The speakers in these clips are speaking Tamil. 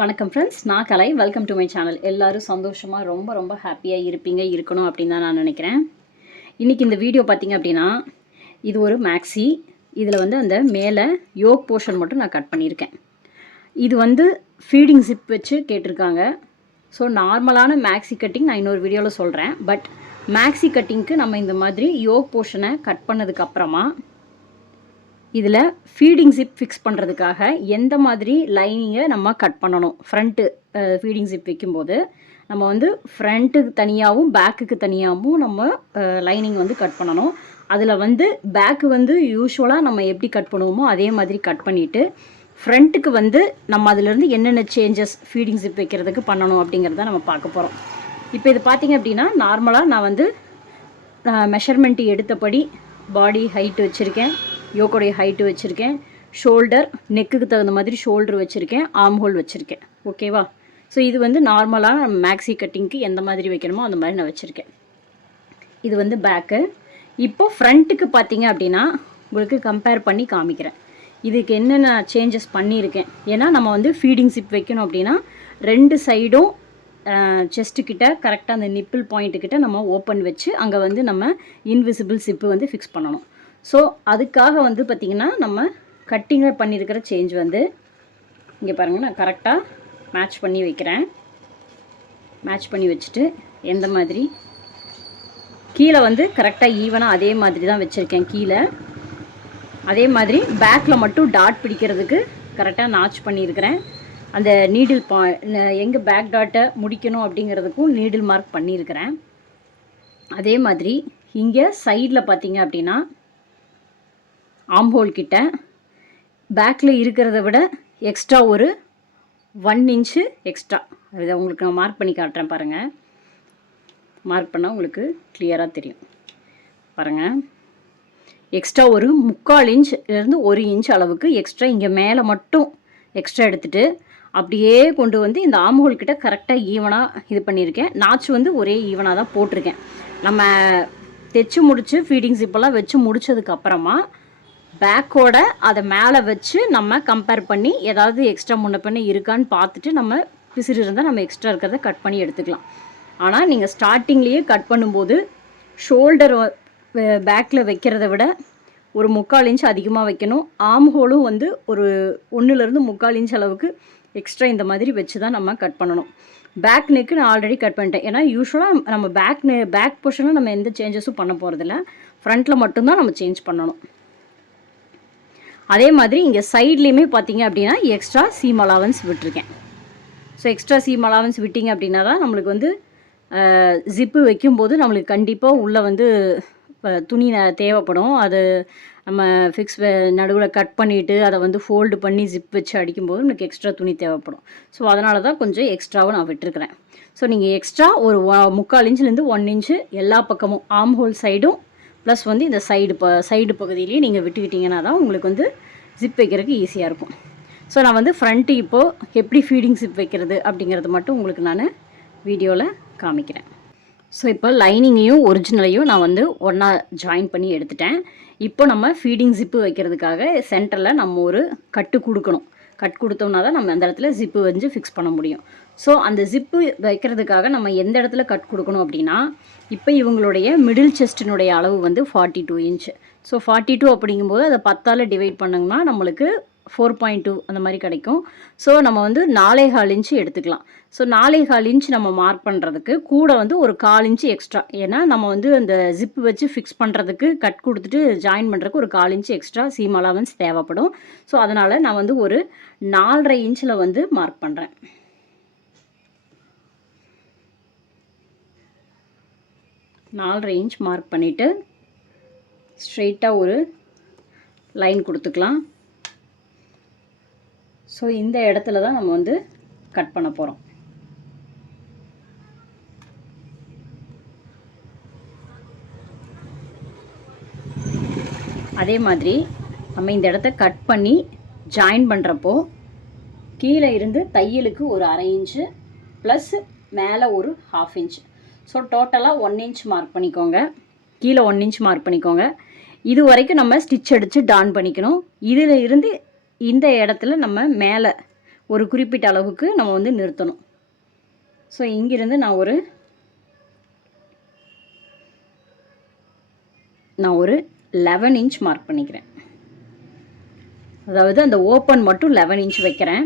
வணக்கம் ஃப்ரெண்ட்ஸ், நான் Kalai. Welcome to my channel. எல்லோரும் சந்தோஷமாக ரொம்ப ஹாப்பியாக இருக்கணும் அப்படின்னு தான் நான் நினைக்கிறேன். இன்றைக்கி இந்த வீடியோ பார்த்திங்க அப்படின்னா, இது ஒரு மேக்ஸி. இதில் அந்த மேலே யோக் போர்ஷன் மட்டும் நான் கட் பண்ணியிருக்கேன். இது ஃபீடிங் ஜிப் வச்சு கேட்டிருக்காங்க. ஸோ நார்மலான மேக்ஸி கட்டிங் நான் இன்னொரு வீடியோவில் சொல்கிறேன். பட் மேக்ஸி கட்டிங்க்கு நம்ம இந்த மாதிரி யோக் போர்ஷனை கட் பண்ணதுக்கப்புறமா இதில் ஃபீடிங் ஜிப் ஃபிக்ஸ் பண்ணுறதுக்காக எந்த மாதிரி லைனிங்கை நம்ம கட் பண்ணணும். ஃப்ரண்ட்டு ஃபீடிங் ஜிப் வைக்கும்போது நம்ம ஃப்ரண்ட்டுக்கு தனியாகவும் பேக்குக்கு தனியாகவும் நம்ம லைனிங் கட் பண்ணணும். அதில் பேக்கு யூஸ்வலாக நம்ம எப்படி கட் பண்ணுவோமோ அதே மாதிரி கட் பண்ணிவிட்டு ஃப்ரண்ட்டுக்கு நம்ம அதிலேருந்து என்னென்ன சேஞ்சஸ் ஃபீடிங் ஜிப் வைக்கிறதுக்கு பண்ணணும் அப்படிங்கிறத நம்ம பார்க்க போகிறோம். இப்போ இது பார்த்திங்க அப்படின்னா, நார்மலாக நான் மெஷர்மெண்ட்டு எடுத்தபடி பாடி ஹைட்டு வச்சுருக்கேன், யோக்கோடைய ஹைட்டு வச்சுருக்கேன், ஷோல்டர் நெக்குக்கு தகுந்த மாதிரி ஷோல்டர் வச்சுருக்கேன், ஆர்ம் ஹோல் வச்சுருக்கேன். ஓகேவா? ஸோ இது நார்மலாக நம்ம மேக்ஸி கட்டிங்க்கு எந்த மாதிரி வைக்கணுமோ அந்த மாதிரி நான் வச்சுருக்கேன். இது பேக்கு. இப்போது ஃப்ரண்ட்டுக்கு பார்த்தீங்க அப்படின்னா உங்களுக்கு கம்பேர் பண்ணி காமிக்கிறேன். இதுக்கு என்னென்ன சேஞ்சஸ் பண்ணியிருக்கேன். ஏன்னா நம்ம ஃபீடிங் ஜிப் வைக்கணும் அப்படின்னா 2 சைடும் செஸ்ட்டுக்கிட்ட கரெக்டாக அந்த நிப்பிள் பாயிண்ட்டுக்கிட்ட நம்ம ஓப்பன் வச்சு அங்கே நம்ம இன்விசிபிள் ஜிப்பு ஃபிக்ஸ் பண்ணணும். ஸோ அதுக்காக பார்த்திங்கன்னா நம்ம கட்டிங்கை பண்ணியிருக்கிற சேஞ்ச் இங்கே பாருங்கள், நான் கரெக்டாக மேட்ச் பண்ணி வைக்கிறேன். மேட்ச் பண்ணி வச்சுட்டு எந்த மாதிரி கீழே கரெக்டாக ஈவனாக அதே மாதிரி தான் வச்சுருக்கேன். கீழே அதே மாதிரி பேக்கில் மட்டும் டாட் பிடிக்கிறதுக்கு கரெக்டாக நாச் பண்ணியிருக்கிறேன். அந்த நீடில் எங்கே பேக் டாட்டை முடிக்கணும் அப்படிங்கிறதுக்கும் நீடில் மார்க் பண்ணியிருக்கிறேன். அதே மாதிரி இங்கே சைடில் பார்த்திங்க அப்படின்னா ஆர்ம் ஹோல் கிட்ட பேக்கில் இருக்கிறத விட எக்ஸ்ட்ரா ஒரு 1 இன்ச்சு எக்ஸ்ட்ரா. அதை உங்களுக்கு நான் மார்க் பண்ணி காட்டுறேன் பாருங்கள். மார்க் பண்ணால் உங்களுக்கு கிளியராக தெரியும் பாருங்கள். எக்ஸ்ட்ரா ஒரு 3/4 இன்ச்லேருந்து 1 இன்ச் அளவுக்கு எக்ஸ்ட்ரா இங்கே மேலே மட்டும் எக்ஸ்ட்ரா எடுத்துகிட்டு அப்படியே கொண்டு இந்த ஆர்ம் ஹோல் கிட்ட கரெக்டாக ஈவனாக இது பண்ணியிருக்கேன். நாச்சு ஒரே ஈவனாக தான் போட்டிருக்கேன். நம்ம தைச்சு முடித்து ஃபீடிங் ஜிப்பெல்லாம் வச்சு முடித்ததுக்கப்புறமா பேக்கோட அதை மேலே வச்சு நம்ம கம்பேர் பண்ணி ஏதாவது எக்ஸ்ட்ரா முன்ன பண்ணி இருக்கான்னு பார்த்துட்டு நம்ம பிசிறு இருந்தால் நம்ம எக்ஸ்ட்ரா இருக்கிறத கட் பண்ணி எடுத்துக்கலாம். ஆனால் நீங்கள் ஸ்டார்டிங்லேயே கட் பண்ணும்போது ஷோல்டர் பேக்கில் வைக்கிறத விட ஒரு 3/4 இன்ச் அதிகமாக வைக்கணும். ஆர்ம் ஹோலும் ஒரு 1லேருந்து 3/4 இன்ச் அளவுக்கு எக்ஸ்ட்ரா இந்த மாதிரி வச்சு தான் நம்ம கட் பண்ணணும். பேக் நெக்கு நான் ஆல்ரெடி கட் பண்ணிட்டேன். ஏன்னா யூஸ்வலாக நம்ம பேக் போர்ஷனில் நம்ம எந்த சேஞ்சஸும் பண்ண போகிறதில்ல, ஃப்ரண்ட்டில் மட்டும்தான் நம்ம சேஞ்ச் பண்ணணும். அதே மாதிரி இங்கே சைட்லேயுமே பார்த்தீங்க அப்படின்னா எக்ஸ்ட்ரா சீம் அலவன்ஸ் விட்டுருக்கேன். ஸோ எக்ஸ்ட்ரா சீம் அலவன்ஸ் விட்டிங்க அப்படின்னா தான் நம்மளுக்கு ஜிப்பு வைக்கும்போது நம்மளுக்கு கண்டிப்பாக உள்ளே துணி தேவைப்படும். அது நம்ம ஃபிக்ஸ் நடுவில் கட் பண்ணிவிட்டு அதை ஃபோல்டு பண்ணி ஜிப் வச்சு அடிக்கும்போது நமக்கு எக்ஸ்ட்ரா துணி தேவைப்படும். ஸோ அதனால தான் கொஞ்சம் எக்ஸ்ட்ராவும் நான் விட்டுருக்கிறேன். ஸோ நீங்கள் எக்ஸ்ட்ரா ஒரு 3/4 இன்ச்லேருந்து 1 இன்ச்சு எல்லா பக்கமும் ஆர்ம் ஹோல் சைடும் ப்ளஸ் இந்த சைடு பகுதியிலையும் நீங்கள் விட்டுக்கிட்டிங்கன்னா தான் உங்களுக்கு ஜிப் வைக்கிறதுக்கு ஈஸியாக இருக்கும். ஸோ நான் ஃப்ரண்ட்டு இப்போது எப்படி ஃபீடிங் ஜிப் வைக்கிறது அப்படிங்கிறது மட்டும் உங்களுக்கு நான் வீடியோவில் காமிக்கிறேன். ஸோ இப்போ லைனிங்கையும் ஒரிஜினலையும் நான் ஒன்றா ஜாயின் பண்ணி எடுத்துட்டேன். இப்போ நம்ம ஃபீடிங் ஜிப்பு வைக்கிறதுக்காக சென்டரில் நம்ம ஒரு கட்டு கொடுக்கணும். கட் கொடுத்தோம்னா தான் நம்ம அந்த இடத்துல ஜிப்பு ஃபிக்ஸ் பண்ண முடியும். ஸோ அந்த ஜிப்பு வைக்கிறதுக்காக நம்ம எந்த இடத்துல கட் கொடுக்கணும் அப்படின்னா, இப்போ இவங்களுடைய மிடில் செஸ்டினுடைய அளவு 42 இன்ச். ஸோ 42 அப்படிங்கும்போது அதை 10ஆல் டிவைட் பண்ணோம்னா நம்மளுக்கு 4.2 அந்த மாதிரி கிடைக்கும். ஸோ நம்ம 4.25 இன்ச்சு எடுத்துக்கலாம். ஸோ 4.25 இன்ச் நம்ம மார்க் பண்ணுறதுக்கு கூட ஒரு 1/4 இன்ச்சு எக்ஸ்ட்ரா. ஏன்னா நம்ம அந்த ஜிப்பு வச்சு ஃபிக்ஸ் பண்ணுறதுக்கு கட் கொடுத்துட்டு ஜாயின் பண்ணுறதுக்கு ஒரு 1/4 இன்ச்சு எக்ஸ்ட்ரா சீம் அலவன்ஸ் தேவைப்படும். ஸோ அதனால் நான் ஒரு 4.5 இன்ச்சில் மார்க் பண்ணுறேன். இன்ச் மார்க் பண்ணிவிட்டு ஸ்ட்ரெயிட்டாக ஒரு லைன் கொடுத்துக்கலாம். ஸோ இந்த இடத்துல தான் நம்ம கட் பண்ண போகிறோம். அதே மாதிரி நம்ம இந்த இடத்த கட் பண்ணி ஜாயின் பண்ணுறப்போ கீழே இருந்து தையலுக்கு ஒரு 1/2 இன்ச்சு ப்ளஸ் மேலே ஒரு 1/2 இன்ச். ஸோ டோட்டலாக 1 இன்ச் மார்க் பண்ணிக்கோங்க. கீழே 1 இன்ச் மார்க் பண்ணிக்கோங்க. இது வரைக்கும் நம்ம ஸ்டிச் அடித்து டான் பண்ணிக்கணும். இதில் இருந்து இந்த இடத்துல நம்ம மேலே ஒரு குறிப்பிட்ட அளவுக்கு நம்ம வந்து நிறுத்தணும். ஸோ இங்கிருந்து நான் ஒரு 11 இன்ச் மார்க் பண்ணிக்கிறேன். அதாவது அந்த ஓப்பன் மட்டும் 11 இன்ச் வைக்கிறேன்.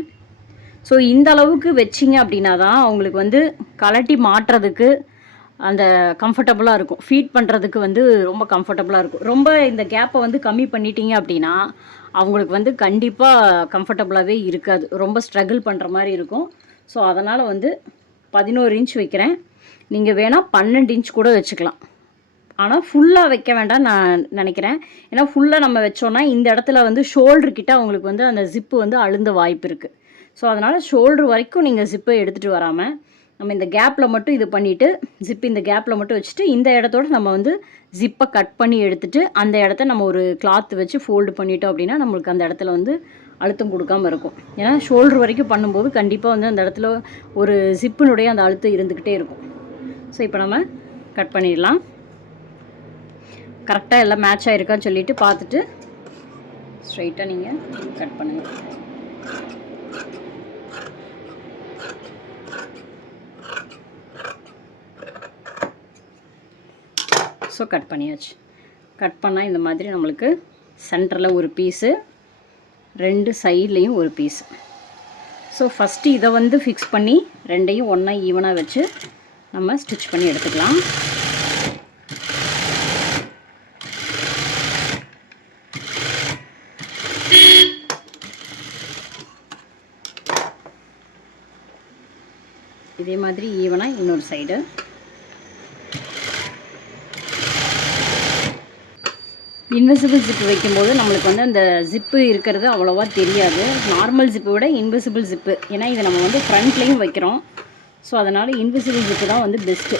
ஸோ இந்த அளவுக்கு வச்சிங்க அப்படின்னா தான் அவங்களுக்கு வந்து கலட்டி மாட்டுறதுக்கு அந்த கம்ஃபர்டபுளாக இருக்கும். ஃபீட் பண்ணுறதுக்கு வந்து ரொம்ப கம்ஃபர்டபுளாக இருக்கும். ரொம்ப இந்த கேப்பை வந்து கம்மி பண்ணிட்டீங்க அப்படின்னா அவங்களுக்கு வந்து கண்டிப்பாக கம்ஃபர்டபுளாகவே இருக்காது. ரொம்ப ஸ்ட்ரகிள் பண்ணுற மாதிரி இருக்கும். ஸோ அதனால் வந்து 11 இன்ச் வைக்கிறேன். நீங்கள் வேணால் 12 இன்ச் கூட வச்சுக்கலாம். ஆனால் ஃபுல்லாக வைக்க வேண்டாம் நான் நினைக்கிறேன். ஏன்னா ஃபுல்லாக நம்ம வச்சோன்னா இந்த இடத்துல வந்து ஷோல்டர்கிட்ட அவங்களுக்கு வந்து அந்த ஜிப்பு வந்து அழுந்த வாய்ப்பு இருக்குது. ஸோ அதனால் ஷோல்டர் வரைக்கும் நீங்கள் ஜிப்பை எடுத்துகிட்டு வராமல் நம்ம இந்த கேப்பில் மட்டும் இது பண்ணிவிட்டு ஜிப்பு இந்த கேப்பில் மட்டும் வச்சுட்டு இந்த இடத்தோட நம்ம வந்து ஜிப்பை கட் பண்ணி எடுத்துகிட்டு அந்த இடத்த நம்ம ஒரு கிளாத் வச்சு ஃபோல்டு பண்ணிட்டோம் அப்படின்னா நம்மளுக்கு அந்த இடத்துல வந்து அழுத்தம் கொடுக்காமல் இருக்கும். ஏன்னா ஷோல்டர் வரைக்கும் பண்ணும்போது கண்டிப்பாக வந்து அந்த இடத்துல ஒரு ஜிப்பினுடைய அந்த அழுத்தம் இருந்துக்கிட்டே இருக்கும். ஸோ இப்போ நம்ம கட் பண்ணிடலாம். கரெக்டாக எல்லாம் மேட்ச் ஆகிருக்கான்னு சொல்லிவிட்டு பார்த்துட்டு ஸ்ட்ரைட்டாக நீங்கள் கட் பண்ணுங்கள். ஸோ கட் பண்ணியாச்சு. கட் பண்ணால் இந்த மாதிரி நம்மளுக்கு சென்டரில் ஒரு பீஸு, 2 சைட்லேயும் ஒரு பீஸு. ஸோ ஃபஸ்ட்டு இதை வந்து ஃபிக்ஸ் பண்ணி ரெண்டையும் ஒன்றா ஈவனாக வச்சு நம்ம ஸ்டிச் பண்ணி எடுத்துக்கலாம். இதே மாதிரி ஈவனாக இன்னொரு சைடு. இன்விசிபிள் ஜிப்பு வைக்கும்போது நம்மளுக்கு வந்து அந்த ஜிப்பு இருக்கிறது அவ்வளோவா தெரியாது. நார்மல் ஜிப்பை விட இன்விசிபிள் ஜிப்பு, ஏன்னா இதை நம்ம வந்து ஃப்ரண்ட்லேயும் வைக்கிறோம். ஸோ அதனால் இன்விசிபிள் ஜிப்பு தான் வந்து பெஸ்ட்டு.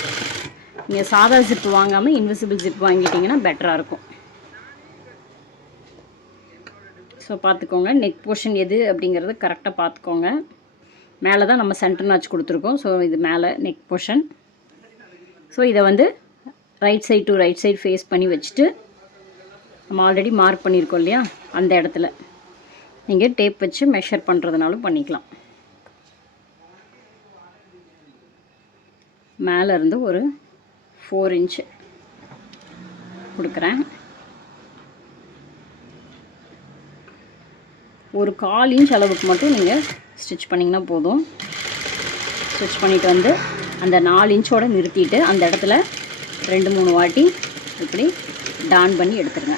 நீங்கள் சாதா ஜிப்பு வாங்காமல் இன்விசிபிள் ஜிப் வாங்கிட்டிங்கன்னா பெட்டராக இருக்கும். ஸோ பார்த்துக்கோங்க, நெக் போர்ஷன் எது அப்படிங்கிறது கரெக்டாக பார்த்துக்கோங்க. மேலே தான் நம்ம சென்டர் நாச் கொடுத்துருக்கோம். ஸோ இது மேலே நெக் போர்ஷன். ஸோ இதை வந்து right side to right side face பண்ணி வச்சுட்டு நம்ம ஆல்ரெடி மார்க் பண்ணியிருக்கோம் இல்லையா, அந்த இடத்துல நீங்கள் டேப் வச்சு மெஷர் பண்ணுறதுனாலும் பண்ணிக்கலாம். மேலே இருந்து ஒரு 4 இன்ச்சு கொடுக்குறேன். ஒரு 1/4 இன்ச் அளவுக்கு மட்டும் நீங்கள் ஸ்டிச் பண்ணிங்கன்னா போதும். ஸ்டிச் பண்ணிவிட்டு வந்து அந்த 4 இன்ச்சோடு நிறுத்திட்டு அந்த இடத்துல 2-3 வாட்டி இப்படி டான் பண்ணி எடுத்துருங்க.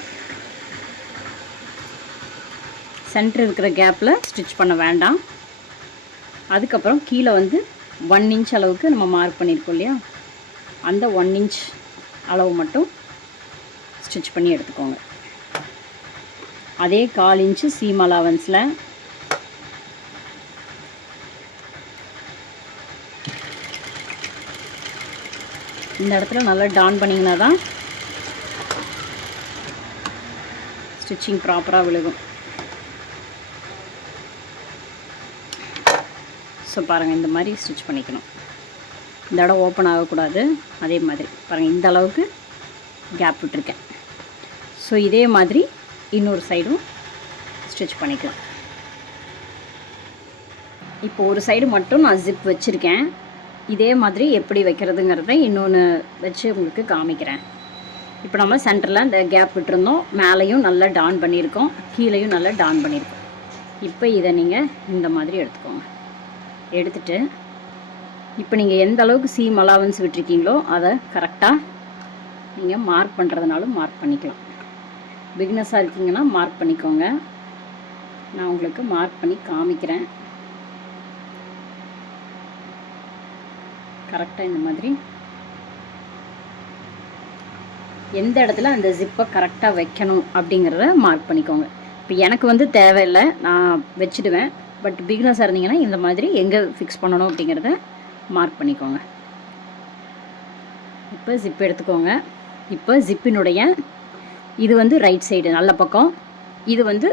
சென்டர் இருக்கிற கேப்பில் ஸ்டிச் பண்ண வேண்டாம். அதுக்கப்புறம் கீழே வந்து 1 இன்ச் அளவுக்கு நம்ம மார்க் பண்ணியிருக்கோம் இல்லையா, அந்த 1 இன்ச் அளவு மட்டும் ஸ்டிச் பண்ணி எடுத்துக்கோங்க. அதே 1/4 இன்ச்சு சீம் அலவன்ஸில் இந்த இடத்துல நல்லா டான் பண்ணிங்கன்னா தான் ஸ்டிச்சிங் ப்ராப்பராக விழுகும். ஸோ பாருங்கள், இந்த மாதிரி ஸ்டிச் பண்ணிக்கணும். இந்த இடம் ஓப்பன் ஆகக்கூடாது. அதே மாதிரி பாருங்கள், இந்த அளவுக்கு கேப் விட்டுருக்கேன். ஸோ இதே மாதிரி இன்னொரு சைடும் ஸ்டிச் பண்ணிக்கலாம். இப்போ ஒரு சைடு மட்டும் நான் ஜிப் வச்சுருக்கேன். இதே மாதிரி எப்படி வைக்கிறதுங்கிறத இன்னொன்று வச்சு உங்களுக்கு காமிக்கிறேன். இப்போ நம்ம சென்டரில் இந்த கேப் விட்டுருந்தோம், மேலேயும் நல்லா டான் பண்ணியிருக்கோம், கீழேயும் நல்லா டான் பண்ணியிருக்கோம். இப்போ இதை நீங்கள் இந்த மாதிரி எடுத்துக்கோங்க. எடுத்துட்டு இப்போ நீங்கள் எந்த அளவுக்கு சீம் அலவன்ஸ் விட்டுருக்கீங்களோ அதை கரெக்டாக நீங்கள் மார்க் பண்ணுறதுனாலும் மார்க் பண்ணிக்கலாம். பிகினஸாக இருக்கீங்கன்னா மார்க் பண்ணிக்கோங்க. நான் உங்களுக்கு மார்க் பண்ணி காமிக்கிறேன். கரெக்டாக இந்த மாதிரி எந்த இடத்துல அந்த ஜிப்பை கரெக்டாக வைக்கணும் அப்படிங்கிறத மார்க் பண்ணிக்கோங்க. இப்போ எனக்கு வந்து தேவையில்லை, நான் வச்சுடுவேன். பட் பிகினஸாக இருந்தீங்கன்னா இந்த மாதிரி எங்கே ஃபிக்ஸ் பண்ணணும் அப்படிங்கிறத மார்க் பண்ணிக்கோங்க. இப்போ ஜிப் எடுத்துக்கோங்க. இப்போ ஜிப்பினுடைய இது வந்து ரைட் சைடு நல்ல பக்கம், இது வந்து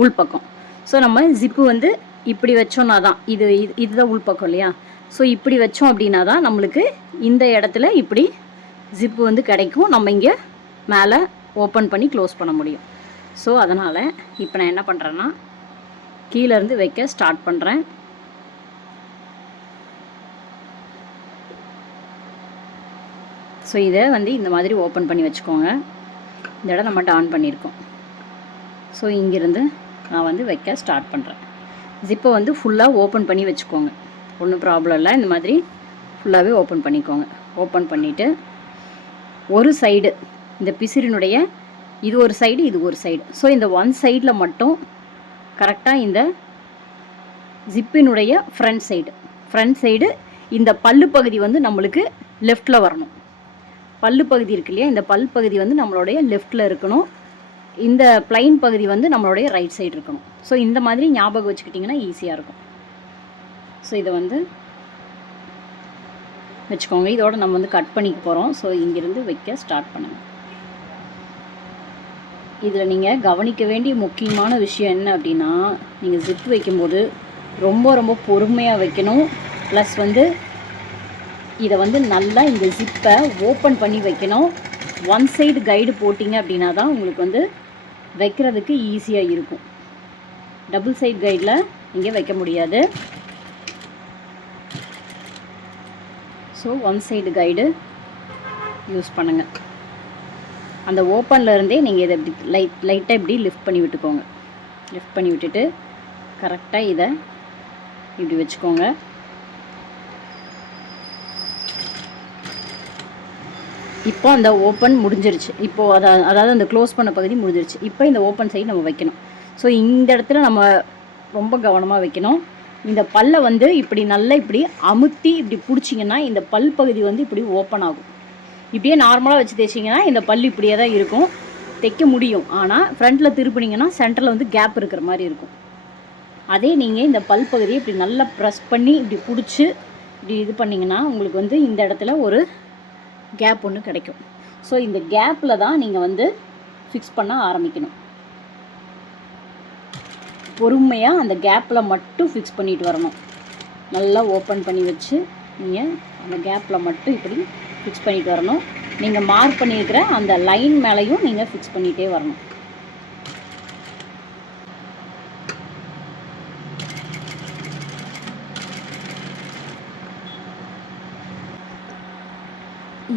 உள் பக்கம். ஸோ நம்ம ஜிப்பு வந்து இப்படி வச்சோன்னா தான் இதுதான் உள் பக்கம் இல்லையா. ஸோ இப்படி வச்சோம் அப்படின்னா தான் நம்மளுக்கு இந்த இடத்துல இப்படி ஜிப்பு வந்து கிடைக்கும். நம்ம இங்கே மேலே ஓப்பன் பண்ணி க்ளோஸ் பண்ண முடியும். ஸோ அதனால் இப்போ நான் என்ன பண்ணுறேன்னா கீழேருந்து வைக்க ஸ்டார்ட் பண்ணுறேன். ஸோ இதை வந்து இந்த மாதிரி ஓப்பன் பண்ணி வச்சுக்கோங்க. இந்த இடம் நம்ம டான் பண்ணியிருக்கோம். ஸோ இங்கேருந்து நான் வந்து வைக்க ஸ்டார்ட் பண்ணுறேன். ஜிப்பை வந்து ஃபுல்லாக ஓப்பன் பண்ணி வச்சுக்கோங்க, ஒன்றும் ப்ராப்ளம் இல்லை. இந்த மாதிரி ஃபுல்லாகவே ஓப்பன் பண்ணிக்கோங்க. ஓப்பன் பண்ணிவிட்டு ஒரு சைடு இந்த பிசிறினுடைய இது ஒரு சைடு, இது ஒரு சைடு. ஸோ இந்த ஒன் சைடில் மட்டும் கரெக்டாக இந்த ஜிப்பினுடைய ஃப்ரண்ட் சைடு இந்த பல்லு பகுதி வந்து நம்மளுக்கு லெஃப்டில் வரணும். பல்லு பகுதி இருக்கு இல்லையா, இந்த பல் பகுதி வந்து நம்மளுடைய லெஃப்டில் இருக்கணும். இந்த பிளைன் பகுதி வந்து நம்மளுடைய ரைட் சைடு இருக்கணும். ஸோ இந்த மாதிரி ஞாபகம் வச்சுக்கிட்டிங்கன்னா ஈஸியாக இருக்கும். ஸோ இதை வந்து வச்சுக்கோங்க. இதோடு நம்ம வந்து கட் பண்ணிக்க போகிறோம். ஸோ இங்கேருந்து வைக்க ஸ்டார்ட் பண்ணுங்கள். இதில் நீங்கள் கவனிக்க வேண்டிய முக்கியமான விஷயம் என்ன அப்படின்னா, நீங்கள் ஜிப் வைக்கும்போது ரொம்ப ரொம்ப பொறுமையாக வைக்கணும். ப்ளஸ் வந்து இதை வந்து நல்லா இந்த ஜிப்பை ஓப்பன் பண்ணி வைக்கணும். ஒன் சைடு கைடு போட்டிங்க அப்படின்னா தான் உங்களுக்கு வந்து வைக்கிறதுக்கு ஈஸியாக இருக்கும். டபுள் சைடு கைடில் இங்கே வைக்க முடியாது. So one side guide use பண்ணுங்கள். அந்த ஓப்பனில் இருந்தே நீங்கள் இதை இப்படி லைட்டாக இப்படி லிஃப்ட் பண்ணி விட்டுக்கோங்க. லிஃப்ட் பண்ணி விட்டுட்டு கரெக்டாக இதை இப்படி வச்சுக்கோங்க. இப்போ அந்த ஓப்பன் முடிஞ்சிருச்சு. இப்போது அதாவது அந்த க்ளோஸ் பண்ண பகுதி முடிஞ்சிருச்சு. இப்போ இந்த ஓப்பன் சைடு நம்ம வைக்கணும். ஸோ இந்த இடத்துல நம்ம ரொம்ப கவனமாக வைக்கணும். இந்த பல்லை வந்து இப்படி நல்லா இப்படி அமுத்தி இப்படி பிடிச்சிங்கன்னா இந்த பல் பகுதி வந்து இப்படி ஓப்பன் ஆகும். இப்படியே நார்மலாக வச்சு தைச்சிங்கன்னா இந்த பல் இப்படியே தான் இருக்கும், தைக்க முடியும். ஆனால் ஃப்ரண்ட்டில் திருப்பினீங்கன்னா சென்டரில் வந்து கேப் இருக்கிற மாதிரி இருக்கும். அதே நீங்கள் இந்த பல் பகுதியை இப்படி நல்லா ப்ரெஸ் பண்ணி இப்படி பிடிச்சி இப்படி இது பண்ணிங்கன்னா உங்களுக்கு வந்து இந்த இடத்துல ஒரு கேப் ஒன்று கிடைக்கும். ஸோ இந்த கேப்பில் தான் நீங்கள் வந்து ஃபிக்ஸ் பண்ண ஆரம்பிக்கணும். பொறுமையாக அந்த கேப்பில் மட்டும் ஃபிக்ஸ் பண்ணிட்டு வரணும். நல்லா ஓப்பன் பண்ணி வச்சு நீங்கள் அந்த கேப்பில் மட்டும் இப்படி ஃபிக்ஸ் பண்ணிட்டு வரணும். நீங்கள் மார்க் பண்ணியிருக்கிற அந்த லைன் மேலேயும் நீங்கள் ஃபிக்ஸ் பண்ணிகிட்டே வரணும்.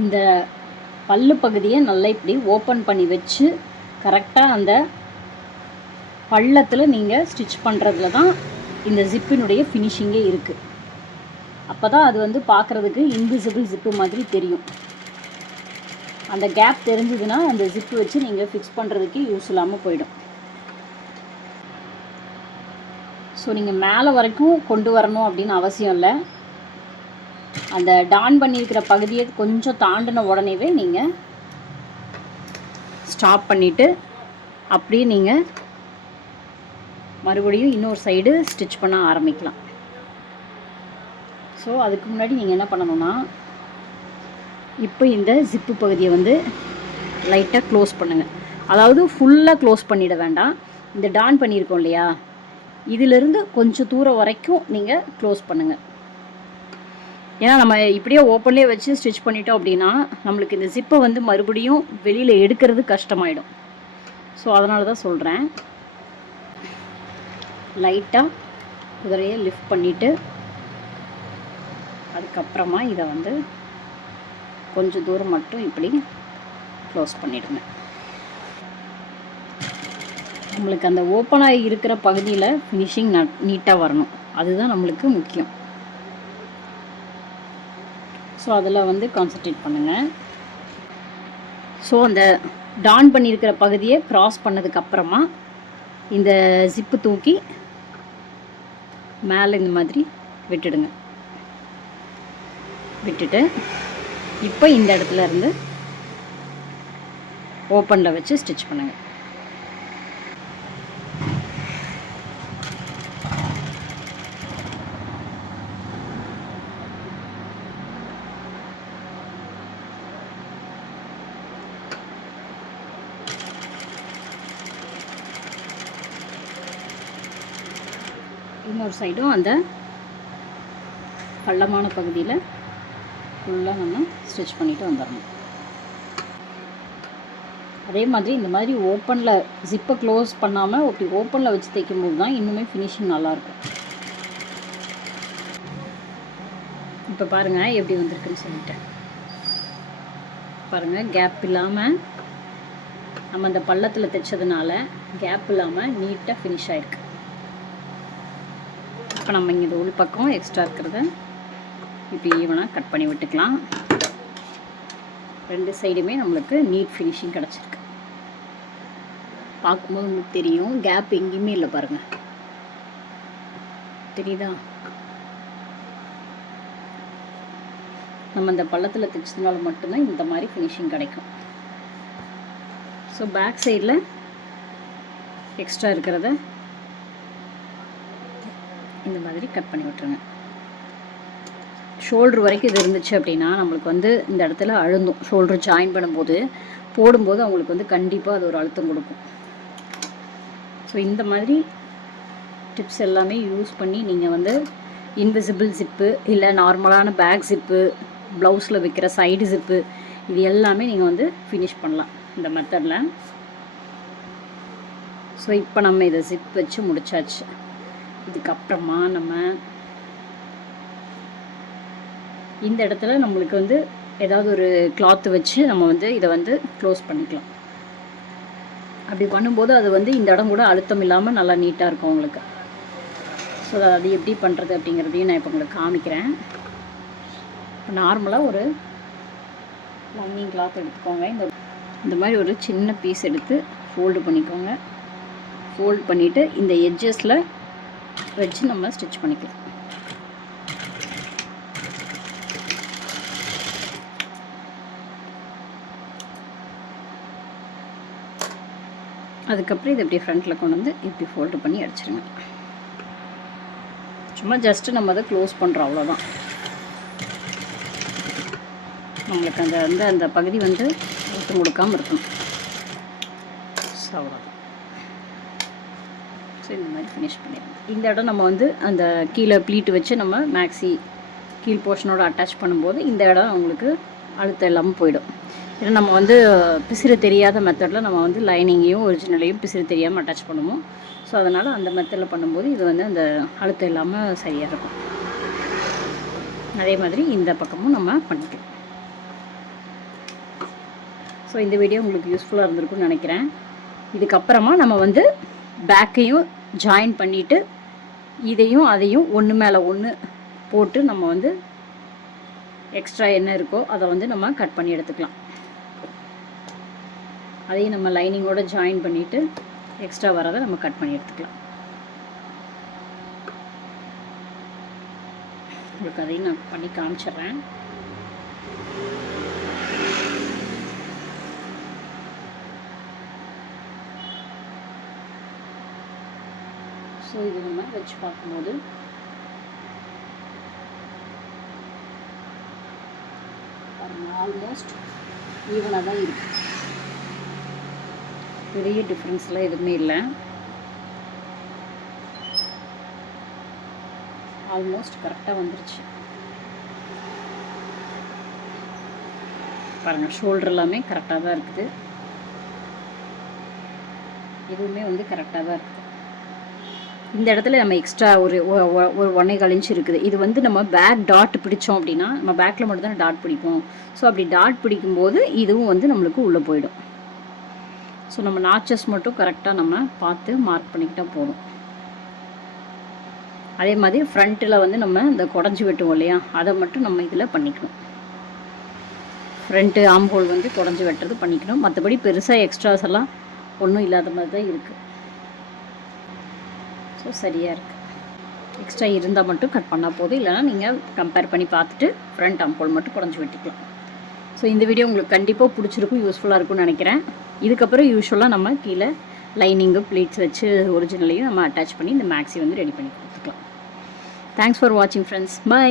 இந்த பல்லு பகுதியை நல்லா இப்படி ஓப்பன் பண்ணி வச்சு கரெக்டாக அந்த பள்ளத்தில் நீங்கள் ஸ்டிச் பண்ணுறதுல தான் இந்த ஜிப்பினுடைய ஃபினிஷிங்கே இருக்குது. அப்போ தான் அது வந்து பார்க்குறதுக்கு இன்விசிபிள் ஜிப்பு மாதிரி தெரியும். அந்த கேப் தெரிஞ்சதுன்னா அந்த ஜிப்பு வச்சு நீங்கள் ஃபிக்ஸ் பண்ணுறதுக்கு யூஸ் இல்லாமல் போயிடும். ஸோ நீங்கள் மேலே வரைக்கும் கொண்டு வரணும் அப்படின்னு அவசியம் இல்லை. அந்த டான் பண்ணியிருக்கிற பகுதியை கொஞ்சம் தாண்டின உடனேவே நீங்கள் ஸ்டாப் பண்ணிவிட்டு அப்படியே நீங்கள் மறுபடியும் இன்னொரு சைடு ஸ்டிச் பண்ண ஆரம்பிக்கலாம். ஸோ அதுக்கு முன்னாடி நீங்கள் என்ன பண்ணணும்னா, இப்போ இந்த ஜிப்பு பகுதியை வந்து லைட்டாக க்ளோஸ் பண்ணுங்கள். அதாவது ஃபுல்லாக க்ளோஸ் பண்ணிட வேண்டாம். இந்த டான் பண்ணியிருக்கோம் இல்லையா, இதிலிருந்து கொஞ்சம் தூரம் வரைக்கும் நீங்கள் க்ளோஸ் பண்ணுங்கள். ஏன்னா நம்ம இப்படியே ஓப்பன்லேயே வச்சு ஸ்டிச் பண்ணிட்டோம் அப்படின்னா நம்மளுக்கு இந்த ஜிப்பை வந்து மறுபடியும் வெளியில் எடுக்கிறது கஷ்டமாயிடும். ஸோ அதனால தான் சொல்கிறேன். லைட்டாக குதிரையை லிஃப்ட் பண்ணிவிட்டு அதுக்கப்புறமா இதை வந்து கொஞ்சம் தூரம் மட்டும் இப்படி க்ளோஸ் பண்ணிவிடுங்க. நம்மளுக்கு அந்த ஓப்பனாக இருக்கிற பகுதியில் ஃபினிஷிங் நீட்டாக வரணும், அதுதான் நம்மளுக்கு முக்கியம். ஸோ அதில் வந்து கான்சன்ட்ரேட் பண்ணுங்கள். ஸோ அந்த டான் பண்ணியிருக்கிற பகுதியை க்ராஸ் பண்ணதுக்கப்புறமா இந்த ஜிப்பு தூக்கி மேலே இந்த மாதிரி விட்டுடுங்க. விட்டுட்டு இப்போ இந்த இடத்துல இருந்து ஓப்பனில் வச்சு ஸ்டிச் பண்ணுங்கள். இன்னொரு சைடும் அந்த பள்ளமான பகுதியில் ஃபுல்லாக நம்ம ஸ்டிச் பண்ணிவிட்டு வந்துடணும். அதே மாதிரி இந்த மாதிரி ஓப்பனில் ஜிப்பை க்ளோஸ் பண்ணாமல் அப்படி ஓப்பனில் வச்சு தைக்கும்போது தான் இன்னுமே ஃபினிஷிங் நல்லாயிருக்கும். இப்போ பாருங்கள் எப்படி வந்திருக்குன்னு சொல்லிட்டேன். பாருங்கள், கேப் இல்லாமல் நம்ம அந்த பள்ளத்தில் தைச்சதுனால கேப் இல்லாமல் நீட்டாக ஃபினிஷ் ஆகிருக்கு. இப்போ நம்ம இங்கே இந்த உள் பக்கம் எக்ஸ்ட்ரா இருக்கிறத இப்போ ஈவனாக கட் பண்ணி விட்டுக்கலாம். 2 சைடுமே நம்மளுக்கு நீட் ஃபினிஷிங் கிடச்சிருக்கு. பார்க்கும்போது உங்களுக்கு தெரியும், கேப் எங்கேயுமே இல்லை பாருங்கள், தெரியுதா? நம்ம அந்த பள்ளத்தில் தைச்சதுனால மட்டும்தான் இந்த மாதிரி ஃபினிஷிங் கிடைக்கும். ஸோ பேக் சைடில் எக்ஸ்ட்ரா இருக்கிறத இந்த மாதிரி கட் பண்ணி விட்டுருங்க. ஷோல்ட்ரு வரைக்கும் இது இருந்துச்சு அப்படின்னா நம்மளுக்கு வந்து இந்த இடத்துல அழுந்தும். ஷோல்ட்ரு ஜாயின் பண்ணும்போது போடும்போது அவங்களுக்கு வந்து கண்டிப்பாக அது ஒரு அழுத்தம் கொடுக்கும். ஸோ இந்த மாதிரி டிப்ஸ் எல்லாமே யூஸ் பண்ணி நீங்கள் வந்து இன்விசிபிள் ஜிப்பு இல்லை நார்மலான பேக் ஜிப்பு, ப்ளவுஸில் வைக்கிற சைடு ஜிப்பு, இது எல்லாமே நீங்கள் வந்து ஃபினிஷ் பண்ணலாம் இந்த மெத்தடில். ஸோ இப்போ நம்ம இதை ஜிப் வச்சு முடிச்சாச்சு. இதுக்கப்புறமா நம்ம இந்த இடத்துல நம்மளுக்கு வந்து ஏதாவது ஒரு கிளாத்து வச்சு நம்ம வந்து இதை வந்து க்ளோஸ் பண்ணிக்கலாம். அப்படி பண்ணும்போது அது வந்து இந்த இடம் கூட அழுத்தம் இல்லாமல் நல்லா நீட்டாக இருக்கும் உங்களுக்கு. ஸோ அது எப்படி பண்ணுறது அப்படிங்கிறதையும் நான் இப்போ உங்களுக்கு காமிக்கிறேன். இப்போ நார்மலாக ஒரு லைனிங் கிளாத் எடுத்துக்கோங்க. இந்த மாதிரி ஒரு சின்ன பீஸ் எடுத்து ஃபோல்டு பண்ணிக்கோங்க. ஃபோல்ட் பண்ணிவிட்டு இந்த எட்ஜஸில் வச்சு நம்ம ஸ்டிச் பண்ணிக்கலாம். அதுக்கப்புறம் இதை இப்படி ஃப்ரண்ட்டில் கொண்டு வந்து இப்படி ஃபோல்டு பண்ணி அடிச்சிருங்க. சும்மா ஜஸ்ட்டு நம்ம அதை க்ளோஸ் பண்ணுறோம், அவ்வளோதான். நம்மளுக்கு அந்த பகுதி வந்து அழுத்தம் கொடுக்காமல் இருக்கணும். ஸோ அவ்வளோதான். ஸோ இந்த மாதிரி ஃபினிஷ் பண்ணிடணும். இந்த இடம் நம்ம வந்து அந்த கீழே ப்ளீட்டு வச்சு நம்ம மேக்ஸி கீழ் போர்ஷனோட அட்டாச் பண்ணும்போது இந்த இடம் அவங்களுக்கு அழுத்தம் இல்லாமல் போயிடும். ஏன்னா நம்ம வந்து பிசிறு தெரியாத மெத்தடில் நம்ம வந்து லைனிங்கையும் ஒரிஜினலையும் பிசிறு தெரியாமல் அட்டாச் பண்ணுவோம். ஸோ அதனால் அந்த மெத்தடில் பண்ணும்போது இது வந்து அந்த அழுத்தம் இல்லாமல் சரியாக இருக்கும். அதே மாதிரி இந்த பக்கமும் நம்ம பண்ணிக்கலாம். ஸோ இந்த வீடியோ உங்களுக்கு யூஸ்ஃபுல்லாக இருந்திருக்குன்னு நினைக்கிறேன். இதுக்கப்புறமா நம்ம வந்து பேக்கையும் ஜாயின் பண்ணிவிட்டு இதையும் அதையும் ஒன்று மேலே ஒன்று போட்டு நம்ம வந்து எக்ஸ்ட்ரா என்ன இருக்கோ அதை வந்து நம்ம கட் பண்ணி எடுத்துக்கலாம். அதையும் நம்ம லைனிங்கோடு ஜாயின் பண்ணிவிட்டு எக்ஸ்ட்ரா வரதை நம்ம கட் பண்ணி எடுத்துக்கலாம். உங்களுக்கு அதையும் நான் பண்ணி காமிச்சிட்றேன். ஸோ இது நம்ம வச்சு பார்க்கும்போது ஆல்மோஸ்ட் ஈவனாக தான் இருக்குது. பெரிய டிஃப்ரென்ஸ்லாம் எதுவுமே இல்லை. ஆல்மோஸ்ட் கரெக்டாக வந்துருச்சு. பாருங்கள், ஷோல்டர் எல்லாமே கரெக்டாக தான் இருக்குது. இதுவுமே வந்து கரெக்டாக தான் இருக்குது. இந்த இடத்துல நம்ம எக்ஸ்ட்ரா ஒரு 1.25 இன்ச் இருக்குது. இது வந்து நம்ம பேக் டாட் பிடிச்சோம் அப்படின்னா, நம்ம பேக்கில் மட்டும் தான் டாட் பிடிப்போம். ஸோ அப்படி டாட் பிடிக்கும்போது இதுவும் வந்து நம்மளுக்கு உள்ளே போயிடும். ஸோ நம்ம நாச்சஸ் மட்டும் கரெக்டாக நம்ம பார்த்து மார்க் பண்ணிக்கிட்டால் போதும். அதே மாதிரி ஃப்ரண்ட்டில் வந்து நம்ம இந்த குடஞ்சி வெட்டுவோம் இல்லையா, அதை மட்டும் நம்ம இதில் பண்ணிக்கணும். ஃப்ரண்ட்டு ஆம் ஹோல் வந்து குடஞ்சி வெட்டுறது பண்ணிக்கணும். மற்றபடி பெருசாக எக்ஸ்ட்ராஸ் எல்லாம் ஒன்றும் இல்லாத மாதிரி தான் இருக்குது. ஸோ சரியாக இருக்குது. எக்ஸ்ட்ரா இருந்தால் மட்டும் கட் பண்ணால் போதும். இல்லைனா நீங்கள் கம்பேர் பண்ணி பார்த்துட்டு ஃப்ரண்ட் ஆம் ஹோல் மட்டும் குடஞ்சி வெட்டிக்கலாம். ஸோ இந்த வீடியோ உங்களுக்கு கண்டிப்பாக பிடிச்சிருக்கும், யூஸ்ஃபுல்லாக இருக்கும்னு நினைக்கிறேன். இதுக்கப்புறம் யூஸ்வலாக நம்ம கீழே லைனிங்கு ப்ளீட்ஸ் வச்சு ஒரிஜினலையும் நம்ம அட்டாச் பண்ணி இந்த மேக்ஸி வந்து ரெடி பண்ணி கொடுத்துக்கலாம். தேங்க்ஸ் ஃபார் வாட்சிங் ஃப்ரெண்ட்ஸ். பை.